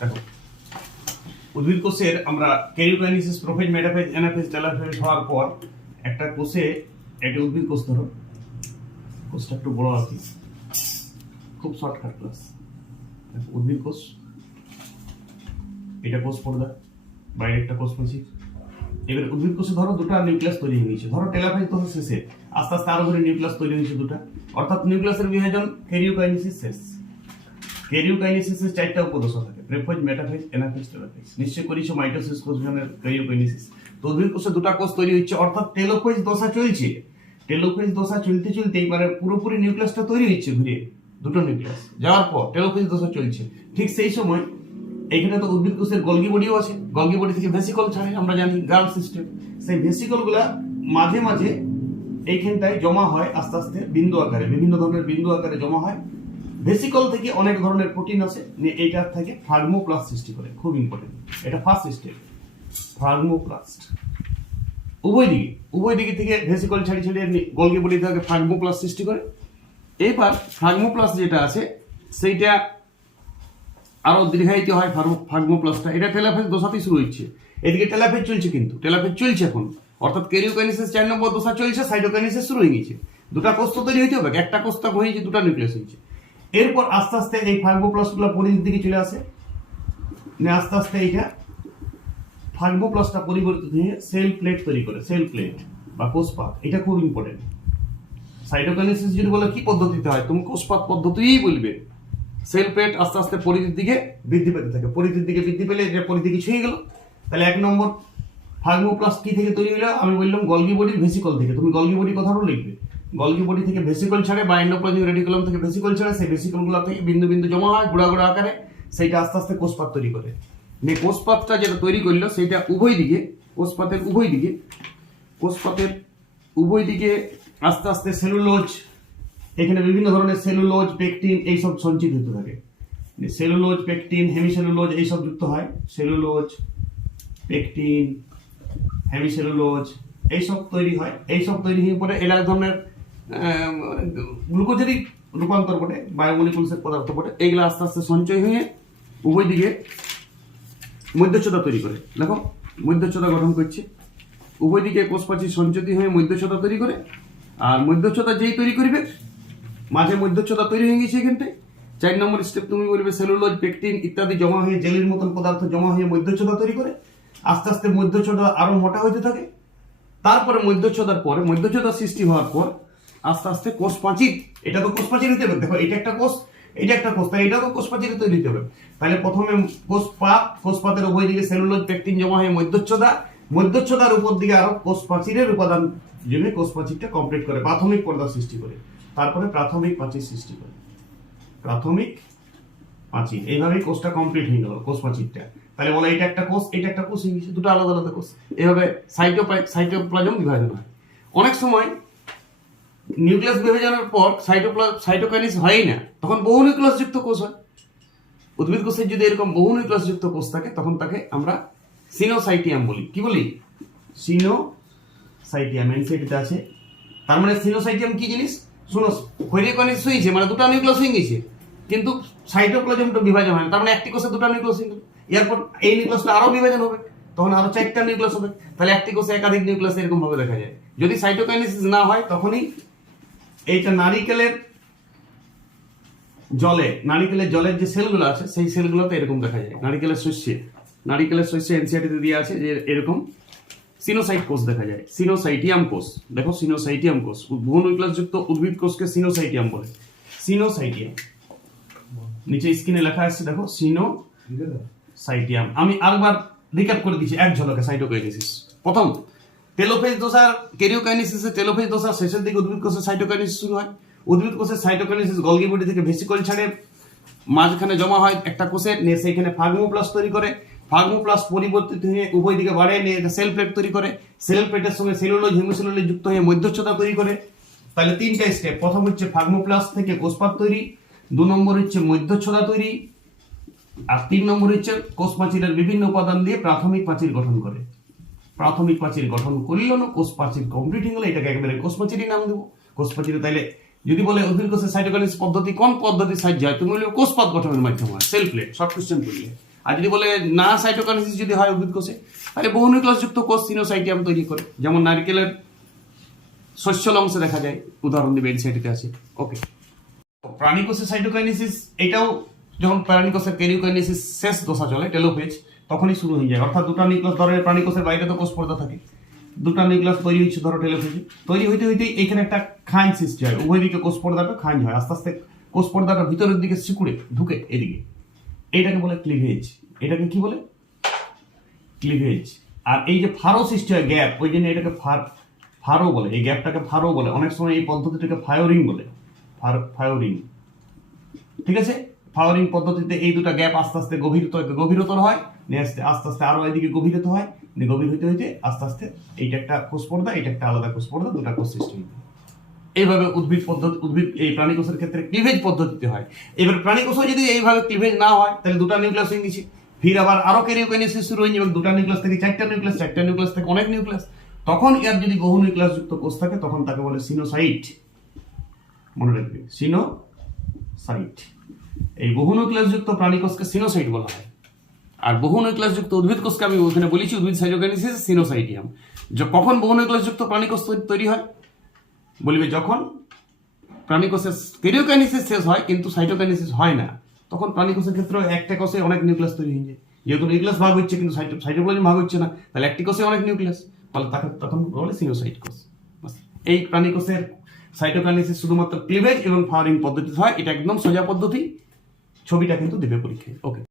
দেখো উদ্ভিদ কোষের আমরা karyokinesis, prophase, metaphase, anaphase, telophase হওয়ার পর একটা কোষে, একটা উদ্ভিদ কোষ ধরো, কোষটা একটু বড় আর কি, খুব শর্টকাট ক্লাস। উদ্ভিদ কোষ, এটা কোষ পর্দা, বাইরে একটা কোষ প্রাচীর। এবার উদ্ভিদ কোষে ধরো দুটো নিউক্লিয়াস তৈরি হয়ে গেছে, ধরো টেলোফেজ দশা শেষে আস্তে আস্তে আরো করে নিউক্লিয়াস তৈরি হয়েছে দুটো, অর্থাৎ নিউক্লিয়াসের বিভাজন ক্যারিওকাইনেসিস শেষ। ক্যারিওকাইনেসিসের চারটা উপদশা থাকে, প্রেফেজ, মেটাফেজ, অ্যানাফেজ, টেলোফেজ। নিশ্চয় করেছো মাইটোসিস কোষ বিভাজনের ক্যারিওকাইনেসিস। তো উদ্ভিদ কোষে দুটো কোষ তৈরি হচ্ছে, অর্থাৎ টেলোফেজ দশা চলছে। টেলোফেজ দশা চলতে চলতে মানে পুরোপুরি নিউক্লিয়াসটা তৈরি হচ্ছে, ঘুরে দুটো নিউক্লিয়াস যাওয়ার পর টেলোফেজ দশা চলছে। ঠিক সেই সময় এখানে তো উদ্ভিদ কোষের গলগি বডিও আছে, গলগি বডি থেকে ভেসিকল ছাড়ে, আমরা জানি গার্ড সিস্টেম। সেই ভেসিকল গুলা মাঝে মাঝে এইখানটায় জমা হয় আস্তে আস্তে বিন্দু আকারে, বিভিন্ন ধরনের বিন্দু আকারে জমা হয়। ভেসিকল থেকে অনেক ধরনের প্রোটিন আছে, এইটার থেকে ফ্রাগমোপ্লাস্ট সৃষ্টি করে, খুব ইম্পর্টেন্ট। এটা ফার্স্ট স্টেপ, ফ্রাগমোপ্লাস্ট। উভয় দিকে থেকে ভেসিকল ছাড়িয়ে ছাড়িয়ে গলগি বডি থেকে ফ্রাগমোপ্লাস্ট সৃষ্টি করে। এবার ফ্রাগমোপ্লাস্ট যেটা আছে সেইটা আরো দীর্ঘায়িত হয় ফ্রাগমোপ্লাস্টটা। এটা টেলোফেজ দশাতেই শুরু হচ্ছে, এদিকে টেলোফেজ চলছে, কিন্তু টেলোফেজ চলছে এখন, অর্থাৎ ক্যারিওকাইনেসিস 4 নম্বর দশা চলছে, সাইটোকাইনেসিস শুরু হয়ে গেছে। দুটা কোষ তো তৈরি হইতে হবে, একটা কোষ তো হয়েছে, দুটা নিউক্লিয়াস হয়েছে। এরপর আস্তে আস্তে এই ফ্রাগমোপ্লাস্টগুলো পরিধির দিকে চলে আসে, আস্তে আস্তে এইটা ফ্রাগমোপ্লাস্টটা পরিবর্তিত হয়ে সেল প্লেট তৈরি করে, সেল প্লেট বা কোষপাত। এটা খুব ইম্পর্টেন্ট। সাইটোকাইনেসিস যদি বলে কি পদ্ধতিতে হয়, তুমি কোষপাত পদ্ধতিই বলবে। সেল প্লেট আস্তে আস্তে পরিধির দিকে বৃদ্ধি পেতে থাকে, পরিধির দিকে বৃদ্ধি পেলে এটা পরিধি কিছু হয়ে গেল। তাহলে 1 নম্বর ফ্রাগমোপ্লাস্ট কি থেকে তৈরি হলো, আমি বললাম গলগি বডির ভেসিকল থেকে। তুমি গলগি বডি কথাটাও লিখবে, গলগি বডি থেকে ভেসিকল ছাড়ে বা এন্ডোপ্লাজমিক রেটিকুলাম থেকে ভেসিকল ছাড়ে, সেই ভেসিকলগুলো থেকে বিন্দু বিন্দু জমা হয় গুড়া গুড়া আকারে, সেইটা আস্তে আস্তে কোষপাত তৈরি করে। কোষপাতটা যেটা তৈরি করলো সেইটা উভয় দিকে, কোষপাতের উভয় দিকে আস্তে আস্তে সেলুলোজ, এখানে বিভিন্ন ধরনের সেলুলোজ, পেকটিন এইসব সঞ্চিত হতে থাকে। সেলুলোজ, পেকটিন, হেমিসেলুলোজ এইসব যুক্ত হয়। সেলুলোজ, পেকটিন, হেমিসেলুলোজ এইসব তৈরি হয়। এইসব তৈরি হয়ে পরে এরা এক ধরনের গ্লুকোজেরই রূপান্তর ঘটে, বায়োমলিকুলসের পদার্থ ঘটে। এইগুলো আস্তে আস্তে সঞ্চয় হয়ে উভয় দিকে মধ্যচ্ছদা তৈরি করে। দেখো মধ্যচ্ছদা গঠন করছে, উভয় দিকে কোষপ্রাচীর সঞ্চিত হয়ে মধ্যচ্ছদা তৈরি করে। আর মধ্যচ্ছদা যেই তৈরি করবে, মাঝে মধ্যচ্ছদা তৈরি হয়ে গেছে এখানটায়। 4 নম্বর স্টেপ তুমি বলবে সেলুলোজ, পেকটিন ইত্যাদি জমা হয়ে জেলির মতন পদার্থ জমা হয়ে মধ্যচ্ছদা তৈরি করে। আস্তে আস্তে মধ্যচ্ছদা আরো মোটা হতে থাকে। তারপরে মধ্যচ্ছদার পরে, মধ্যচ্ছদা সৃষ্টি হওয়ার পর আস্তে আস্তে কোষ প্রাচীর, এটা তো কোষ প্রাচীর হতে হবে। দেখো এটা একটা কোষ, এটা একটা কোষ, তাই এটা তো কোষ প্রাচীর তৈরি হতে হবে। তাহলে প্রথমে কোষপাতের উভয় দিকে সেলুলোজ, পেকটিন জমা হয়ে মধ্যচ্ছদার উপর দিকে আরো কোষ প্রাচীরের উপাদান জমে কোষ প্রাচীরটা কমপ্লিট করে, প্রাথমিক পর্দা সৃষ্টি করে। তারপরে প্রাথমিক প্রাচীর সৃষ্টি করে, প্রাথমিক প্রাচীর। এইভাবেই কোষটা কমপ্লিট হয়ে গেল, কোষ প্রাচীরটা। তাহলে বলে এটা একটা কোষ, এটা একটা কোষ হয়ে গেছে, দুটো আলাদা আলাদা কোষ। এইভাবে সাইটোপ্লাজম বিভাজন হয়। অনেক সময় নিউক্লিয়াস বিভাজনের পর সাইটোকাইনেসিস হয়ই না, তখন বহু নিউক্লিয়াস যুক্ত কোষ হয়। উদ্ভিদ কোষের যদি এরকম বহু নিউক্লিয়াস যুক্ত কোষ থাকে, তখন তাকে আমরা সিনোসাইটিয়াম বলি। কি বলি? সিনোসাইটিয়াম। এনসিটিতে আছে। তার মানে সিনোসাইটিয়াম কি জিনিস? শুনো, ক্যারিওকাইনেসিস হয়েছে মানে দুটো নিউক্লিয়াস হয়ে গেছে, কিন্তু সাইটোপ্লাজমটা বিভাজন হয় না। তার মানে একটি কোষে দুটো নিউক্লিয়াস হয়ে গেল। এরপর এই নিউক্লিয়াসটা আরো বিভাজন হবে, তখন আরো 4টা নিউক্লিয়াস হবে। তাহলে একটি কোষে একাধিক নিউক্লিয়াস এরকম ভাবে দেখা যায়। যদি সাইটোকাইনেসিস না হয়, তখনই এইটা নারিকেলের জলের যে সেলগুলো আছে, সেই সেলগুলোতে এরকম দেখা যায়। নারিকেলের শস্যে এনসিআরটিতে দিয়ে আছে যে এরকম সিনোসাইট কোষ দেখা যায়, সিনোসাইটিয়াম কোষ। দেখো সিনোসাইটিয়াম কোষ, বহু নিউক্লিয়াস যুক্ত উদ্ভিদ কোষকে সিনোসাইটিয়াম বলে। সিনোসাইটিয়াম নিচে স্ক্রিনে লেখা আছে, দেখো সিনোসাইটিয়াম। আমি আরেকবার রিক্যাপ করে দিচ্ছি এক ঝলকে। সাইটোকাইনেসিস প্রথম, টেলোফেজ দশার ক্যারিওকাইনেসিসে টেলোফেজ দশার শেষের দিকে উদ্ভিদ কোষের সাইটোকাইনেসিস শুরু হয়। উদ্ভিদ কোষের সাইটোকাইনেসিস গলগি বডি থেকে ভেসিকল ছাড়ে, মাঝখানে জমা হয় একটা কোষের, নিয়ে সেইখানে ফ্রাগমোপ্লাস্ট তৈরি করে। ফ্রাগমোপ্লাস্ট পরিবর্তিত হয়ে উভয় দিকে বাড়ে, নিয়ে সেল প্লেট তৈরি করে। সেল প্লেটের সঙ্গে সেলুলোজ, হেমিসেলুলোজ যুক্ত হয়ে মধ্যচ্ছদা তৈরি করে। তাহলে 3টা স্টেপ। প্রথম হচ্ছে ফ্রাগমোপ্লাস্ট থেকে কোষপাত তৈরি, 2 নম্বর হচ্ছে মধ্যচ্ছদা তৈরি, আর 3 নম্বর হচ্ছে কোষ প্রাচীরের বিভিন্ন উপাদান দিয়ে প্রাথমিক প্রাচীর গঠন করে। প্রাথমিক প্রাচীর গঠন করল না, কোষ প্রাচীর কমপ্লিট হয়ে গেল, এটাকে একেবারে কোষ প্রাচীরই নাম দেবো। কোষ প্রাচীর। তাইলে যদি বলে উদ্ভিদ কোষের সাইটোকাইনেসিস পদ্ধতি কোন পদ্ধতি সাহায্যে হয়, তুমি বলবে কোষপাত গঠনের মাধ্যমে হয়, সেল প্লেট। শর্ট কোশ্চেন করলে আর যদি বলে না সাইটোকাইনেসিস যদি হয় উদ্ভিদ কোষে, তাহলে বহু নিউক্লিয়াস যুক্ত কোষ সিনোসাইটিয়াম তৈরি করে, যেমন নারকেলের শস্যল অংশে দেখা যায়, উদাহরণ দিবে এই সাইডে আছে। ওকে, প্রাণী কোষে সাইটোকাইনেসিস এটাও যখন প্রাণী কোষের ক্যারিওকাইনেসিস শেষ দশা চলে টেলোফেজ, তখনই শুরু হয়ে যায়। অর্থাৎ দুটো নিউক্লিয়াস ধরো প্রাণী কোষের বাইরে তো কোষ পর্দা থাকে, দুটো নিউক্লিয়াস তৈরি হচ্ছে ধরো টেলোফেজে, তৈরি হইতে হইতে এখানে একটা খাঁজ সৃষ্টি হয়, উভয় দিকে কোষ পর্দাটা খাঁজ হয়, আস্তে আস্তে কোষ পর্দাটা ভিতরের দিকে সিকুড়ে ঢুকে এদিকে, এটাকে বলে ক্লিভেজ। এটাকে কি বলে? ক্লিভেজ। আর এই যে ফারো সৃষ্টি হয় গ্যাপ, ওই জন্য এটাকে ফারো বলে, এই গ্যাপটাকে ফারো বলে, অনেক সময় এই পদ্ধতিটাকে ফায়োরিং বলে, ফায়োরিং। ঠিক আছে, ফায়োরিং পদ্ধতিতে এই দুটো গ্যাপ আস্তে আস্তে গভীরতর হয়, আস্তে আস্তে আরো এদিকে গভীরত হয়, গভীর হইতে হইতে আস্তে আস্তে এইটা একটা কোষ পর্দা, এটা একটা আলাদা কোষ পর্দা, দুটা কোষ সৃষ্টি হয়। এইভাবে উদ্ভিদ এই প্রাণী কোষের ক্ষেত্রে ক্লিভেজ পদ্ধতিতে হয়। এবার প্রাণী কোষে যদি এইভাবে ক্লিভেজ না হয়, তাহলে দুটো নিউক্লিয়াস হয়ে গেছে, ফির আবার আরো ক্যারিওকাইনেসিস শুরু হয়ে যাবে, দুটো নিউক্লিয়াস থেকে চারটা নিউক্লিয়াস থেকে অনেক নিউক্লিয়াস। তখন এর যদি বহু নিউক্লিয়াস যুক্ত কোষ থাকে, তখন তাকে বলে সিনোসাইট। মনে রাখবে, সিনোসাইট। এই বহু নিউক্লিয়াস যুক্ত প্রাণী কোষকে সিনোসাইট বলা হয়। আর বহু নিউক্লিয়াস যুক্ত উদ্ভিদ কোষকে আমি ওখানে বলেছি উদ্ভিদ সাইটোকাইনেসিস সিনোসাইটিয়াম। কখন বহু নিউক্লিয়াস যুক্ত প্রাণী কোষ তৈরি হয়? বলবে যখন প্রাণী কোষের ক্যারিওকাইনেসিস শেষ হয় কিন্তু সাইটোকাইনেসিস হয় না, তখন প্রাণী কোষের ক্ষেত্রে একটা কোষে অনেক নিউক্লিয়াস তৈরি হয়ে যায়। যেহেতু নিউক্লিয়াস ভাগ হচ্ছে কিন্তু সাইটোপ্লাজম ভাগ হচ্ছে না, তাহলে একটি কোষে অনেক নিউক্লিয়াস, তাহলে তাকে তখন বলে সিনোসাইট কোষ। এই প্রাণী কোষের সাইটোকাইনেসিস শুধুমাত্র ক্লিভেজ এবং ফায়ারিং পদ্ধতি হয়, এটা একদম সোজা পদ্ধতি, ছবিটা কিন্তু দেবে পরীক্ষায়। ওকে।